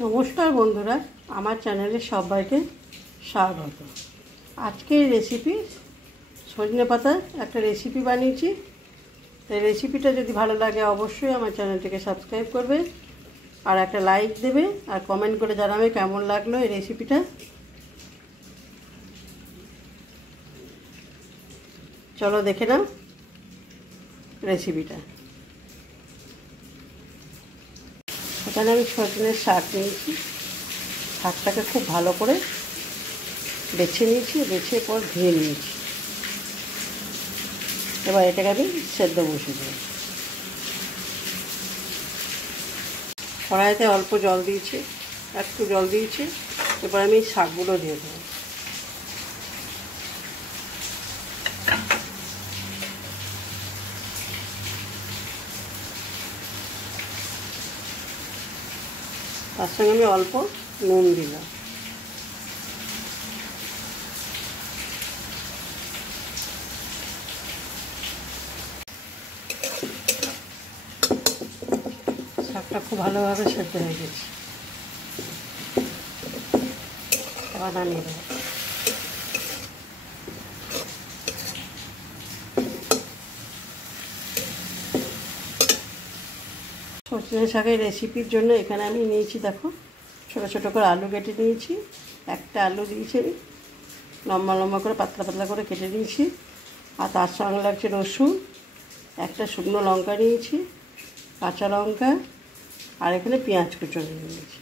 নমস্কার বন্ধুরা, আমার চ্যানেলে সবাইকে স্বাগত। আজকের রেসিপি সজনে পাতার একটা রেসিপি বানিয়েছি। এই রেসিপিটা যদি ভালো লাগে অবশ্যই আমার চ্যানেলটিকে সাবস্ক্রাইব করবে আর একটা লাইক দেবে আর কমেন্ট করে জানাবে কেমন লাগলো এই রেসিপিটা। চলো দেখে নাও রেসিপিটা। এখানে আমি সজনের শাক নিয়েছি। শাকটাকে খুব ভালো করে বেছে নিয়েছি, বেছে পর ধুয়ে নিয়েছি। এবার এটাকে আমি সেদ্ধ বসিয়ে দেবো। কড়াইতে অল্প জল দিয়েছি, একটু জল দিয়েছি। এবার আমি শাকগুলো দিয়ে দেবো। তার সঙ্গে আমি অল্প নুন দিলাম। শাকটা খুব ভালোভাবে সেদ্ধ হয়ে গেছে। এবার নামিয়ে দেবো। সজনে শাকের রেসিপির জন্য এখানে আমি নিয়েছি, দেখো ছোটো ছোটো করে আলু কেটে নিয়েছি। একটা আলু দিয়েছি আমি লম্বা লম্বা করে পাতলা পাতলা করে কেটে নিয়েছি। আর তার সঙ্গে লাগছে রসুন, একটা শুকনো লঙ্কা নিয়েছি, কাঁচা লঙ্কা, আর এখানে পেঁয়াজ কুচো নিয়েছি।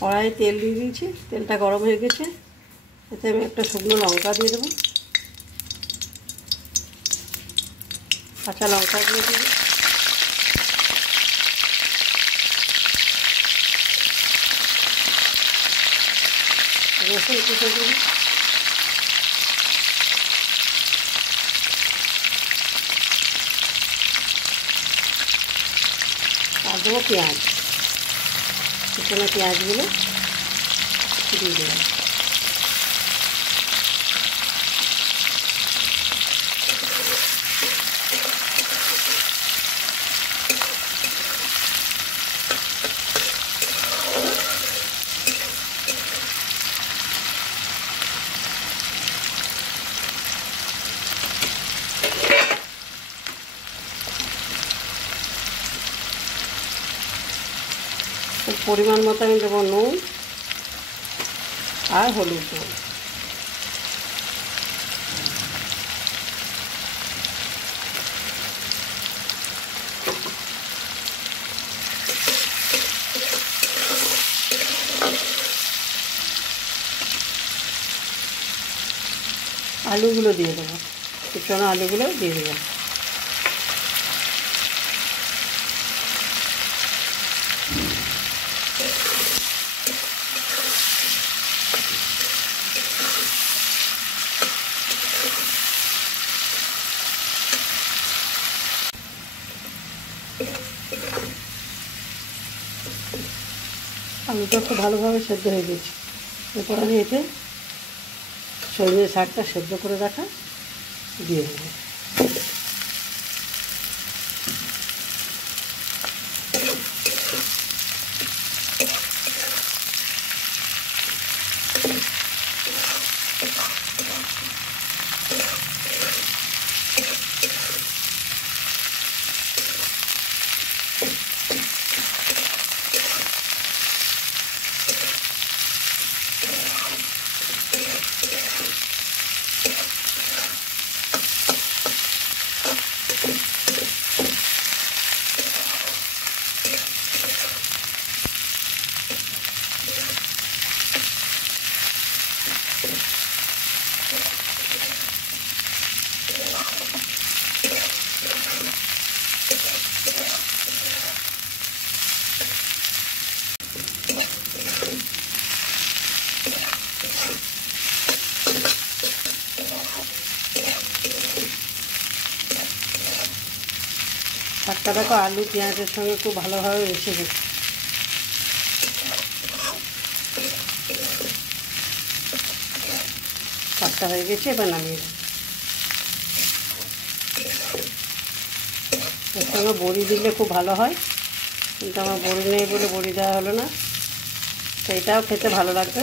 কড়াইয়ে তেল দিয়ে দিয়েছি, তেলটা গরম হয়ে গেছে। এতে আমি একটা শুকনো লঙ্কা দিয়ে দেবো, কাঁচা লঙ্কাগুলো দিয়ে রসুন কুচো দিয়ে আর দেবো পেঁয়াজ। কুচনো পেঁয়াজগুলো দিয়ে দেবো। পরিমাণ মতো আমি দেবো নুন আর হলুদ দেবো। আলুগুলো দিয়ে দেবো, কুচনো আলুগুলো দিয়ে দেবো। আলুটা খুব ভালোভাবে সেদ্ধ হয়ে গেছে। এরপর আমি এতে সজনে শাকটা সেদ্ধ করে রাখা দিয়ে দেবো। শাকটা দেখো আলু পেঁয়াজের সঙ্গে খুব ভালোভাবে মিশে গেছে। শাকটা হয়ে গেছে, এবার নামিয়ে দেবো। এর সঙ্গে বড়ি দিলে খুব ভালো হয়। কিন্তু আমার বড়ি নেই বলে বড়ি দেওয়া হলো না, তো এটাও খেতে ভালো লাগবে।